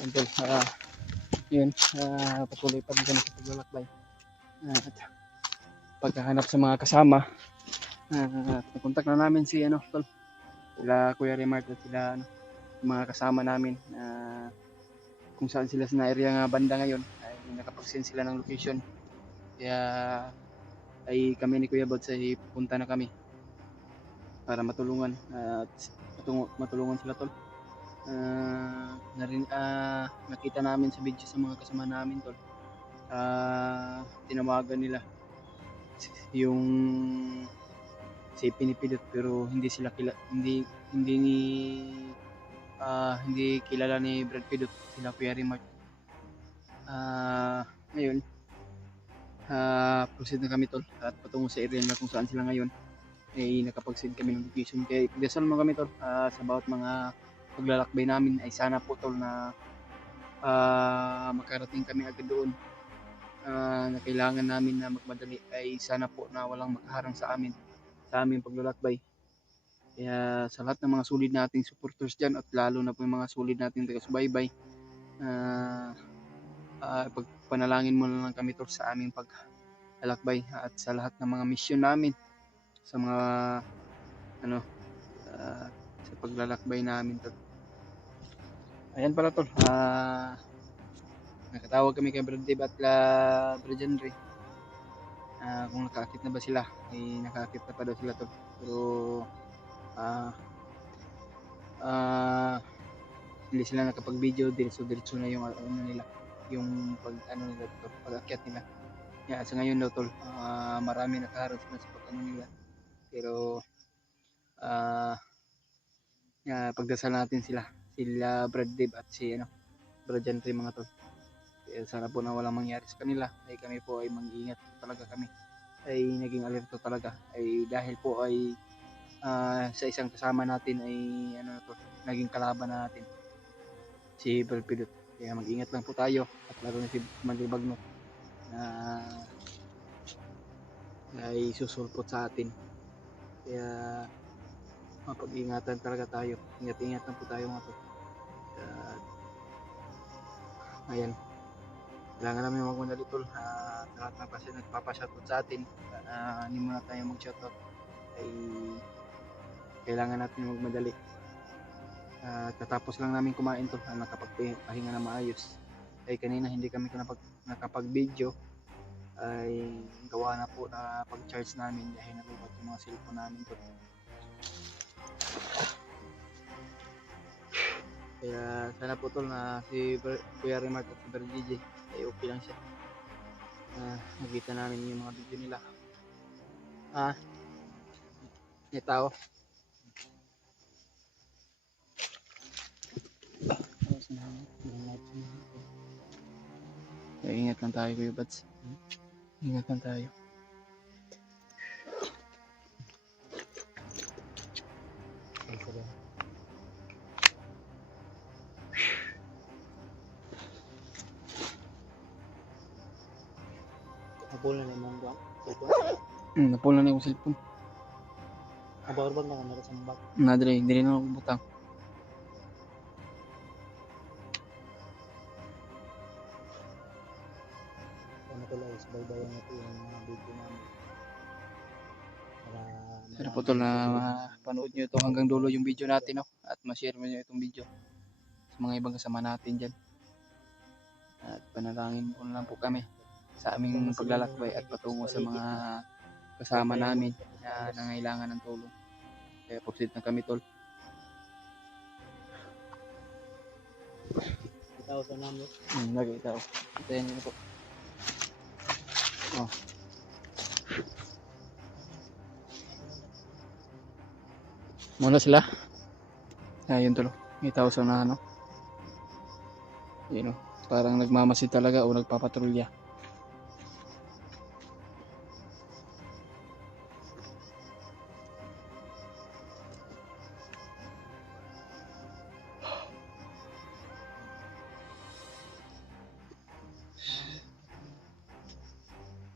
And then, yun, patuloy pa rin kami sa paglalakbay. At paghahanap sa mga kasama, nakontak na namin si tol, sila Kuya Remark at sila mga kasama namin, kung saan sila sa area nga banda ngayon ay nakapag-send sila ng location. Kaya ay kami ni Kuya Bods ay pupunta na kami para matulungan at matulungan sila tol. Nakita namin sa video sa mga kasama namin tol, tinawagan nila yung si Pinipidot pero hindi sila hindi kilala ni Brad Pidot, sila Kuya Remark. Ngayon proceed na kami tol at patungo sa area na kung saan sila ngayon ay nakapag-send kami ng location. Kaya pagdasal mo kami tol sa bawat mga paglalakbay namin ay sana po tol na makarating kami agad doon na kailangan namin na magmadali. Ay sana po na walang makaharang sa aming paglalakbay. Kaya sa lahat ng mga solid nating supporters dyan at lalo na po yung mga solid nating taga-subaybay, pagpanalangin mo lang kami tol sa aming paglalakbay at sa lahat ng mga mission namin sa mga sa paglalakbay namin tol. Ayan pala tol, nakatawag kami kay Brad Dave at Brad Henry kung nakaakit na ba sila. Ay nakaakit na pa daw sila tol, pero hindi sila nakapag-video. Diretso na yung nila, yung pag-akyat nila. Yeah, sa ngayon daw tol, marami nakaharap sila sa pag nila. Pero pagdasal natin sila Brad Dave at si Brad Henry mga tol. Kaya sana po na walang mangyari sa kanila. Ay kami po ay mag-iingat talaga kami. Ay naging alerto talaga. Ay dahil po ay sa isang kasama natin ay naging kalaban natin si Brad Pidot. Kaya mag-ingat lang po tayo at lalo na si Manlibag na ay susulpot sa atin. Kaya mapag-ingatan talaga tayo. Ingat-ingat lang po tayo mga to. Ayan, kailangan namin magmadali tol. Sa lahat ng kasi nagpapashoutout sa atin, hindi muna tayo mag-shoutout. Ay kailangan natin magmadali. Tatapos lang namin kumain tol, nakapagpahinga na maayos. Ay kanina hindi kami nakapag-video, ay gawa na po na pag-charge namin dahil nalubat yung mga cellphone namin tol. Kaya sana po tol na si Kuya Remark at si Brad DJ ay okay lang siya. Nakita namin yung mga video nila. May tao. Kaya ingat lang tayo Kuya Bats. Ingat lang tayo. Napulan na yung mga Napulan na yung cellphone. Abang-abang na kamera sa mbak. Hindi na ako butang. Ano ko lang, sabay-bayan natin yung mga video namin. Sana po tol na mapanood nyo ito hanggang dulo yung video natin at ma-share mo nyo itong video sa mga ibang kasama natin dyan. At panalangin po lang po kami sa aming paglalakbay at patungo sa mga kasama namin na nangailangan ng tulong. Kaya proceed na kami tol. Itaw sa namin. Lagi itaw. Itayin nyo po. Muna sila. Ayun tol. Itaw sa na Yun parang nagmamasid talaga o nagpapatrolya.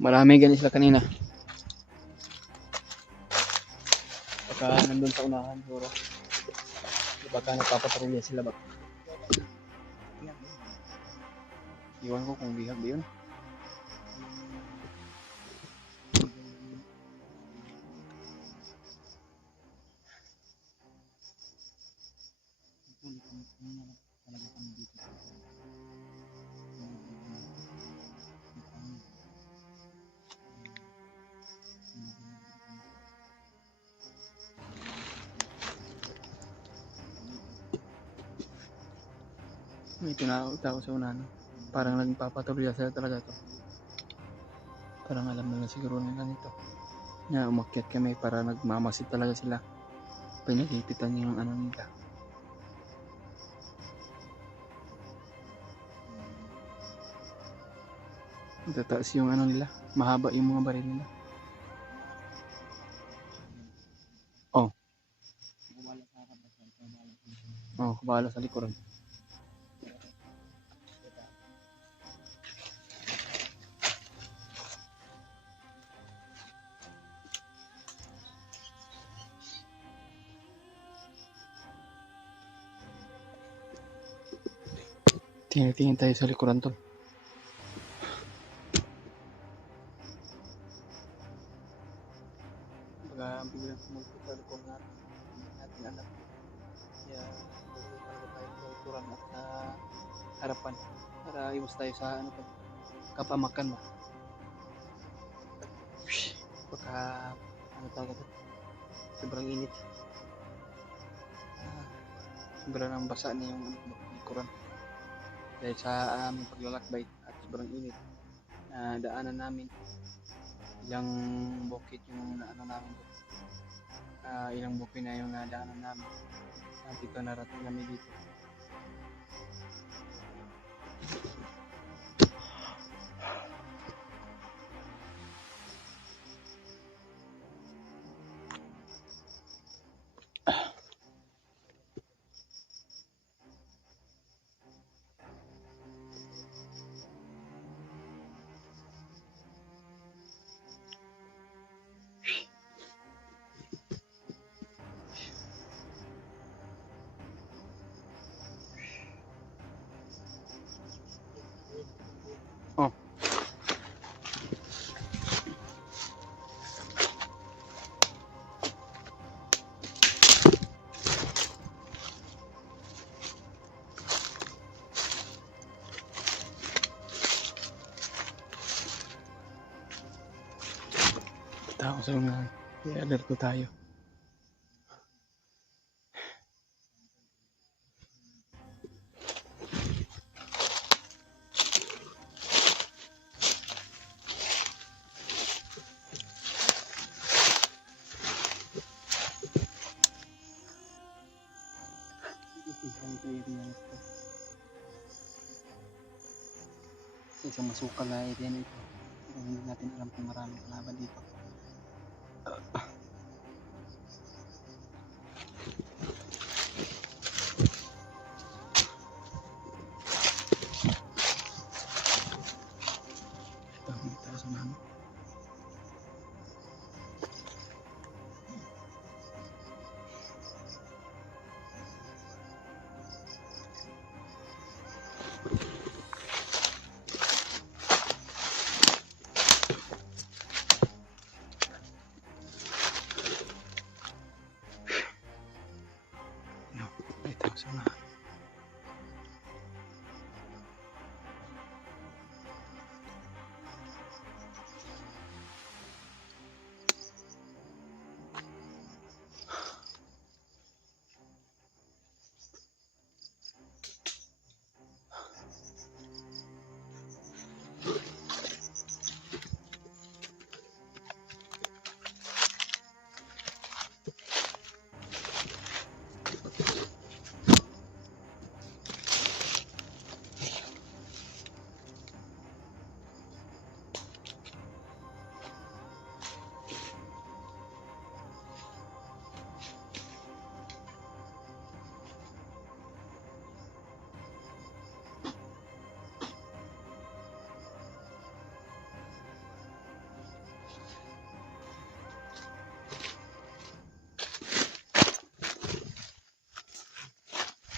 Marami ganyan sila kanina. Pagka nandun sa unahan siguro. Baka nagpapatrolya sila ba? Iwan ko kung bihag ba yun. May tinawag ako sa unahan. Parang nagpapatrolya sila talaga to. Parang alam na siguro nila nito. Na umakyat kami para nagmamasid talaga sila. Pinagipitan yung ano nila. Tataas yung ano nila. Mahaba yung mga baril nila. Oh. Oh, kabala sa likuran. Tingin tayo sa likuran tol. Baga ang biglang pumunta sa likuran natin. Natin alam. Kaya bago talaga tayo sa likuran at sa harapan. Para iwas tayo sa ano to. Kapamakan ba. Baka ano talaga to. Sobrang init. Sobrang ang basa na yung likuran. Dahil sa aming paglalakbay at sobrang init na daanan namin, ilang bukid yung ano namin doon, ilang bukid na yung nadaanan namin at ito narating kami dito. Oh. Tao sa unahan. I-alerto tayo. Sa isang masukal na area na ito. Pero hindi natin alam kung maraming kalaban dito. Ito, may tao sa unahan. May tao sa unahan.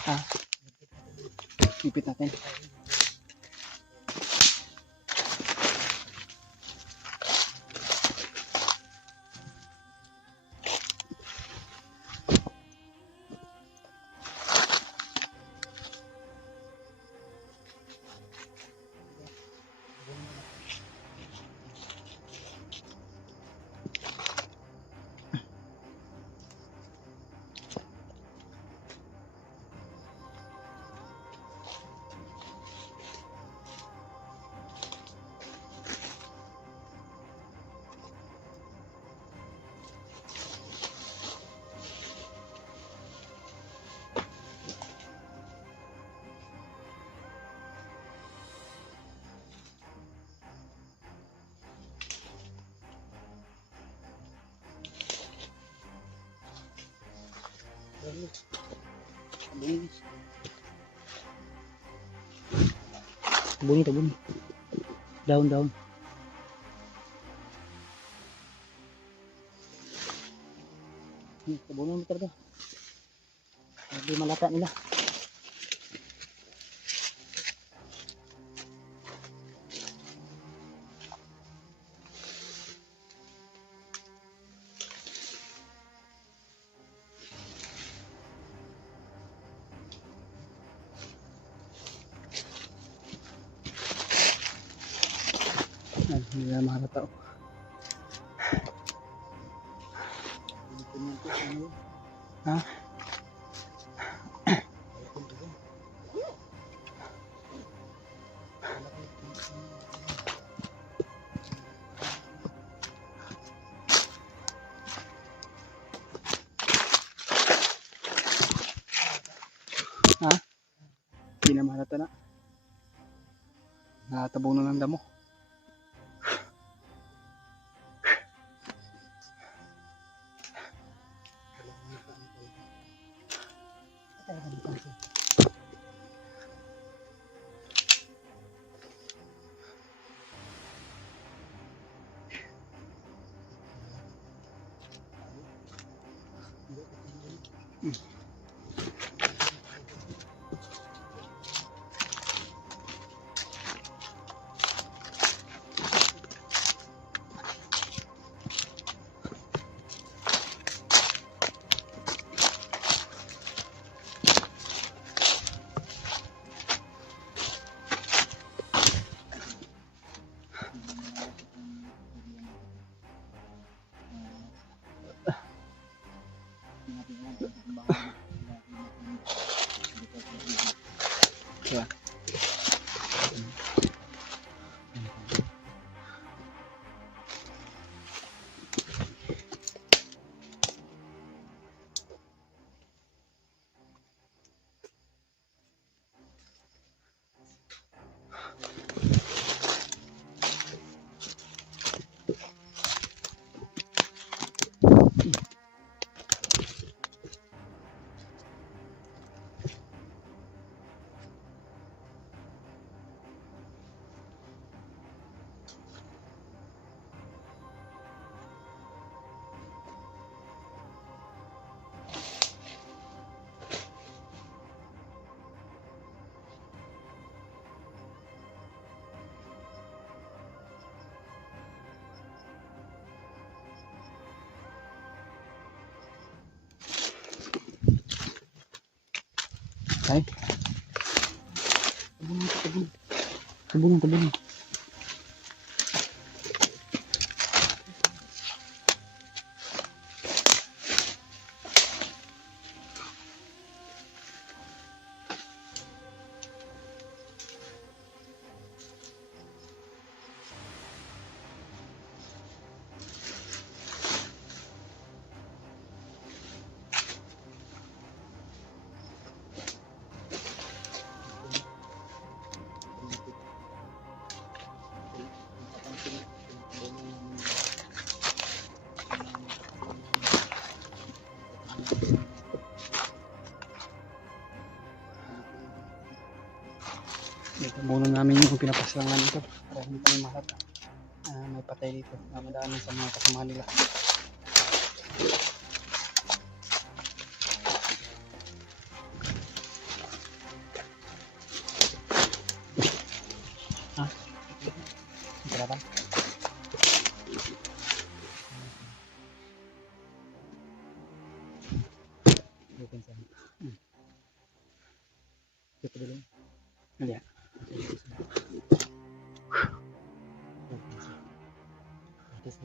Ha? Ipit natin. Tabuni, tabuni. Daun, daun. Tabunan mo talaga. Hindi malata nila. Hindi na mahalata. Ha? Ha? Hindi na mahalata na. Nakatabunan ng damo. Yeah. Ay. Tabunan. Dito muna namin yung pinapaslangan ito para hindi kami mahalata. May patay dito na madaanan sa mga kasama nila. Bukan sa. Hmm. Ito dulu. Hindi. Atas.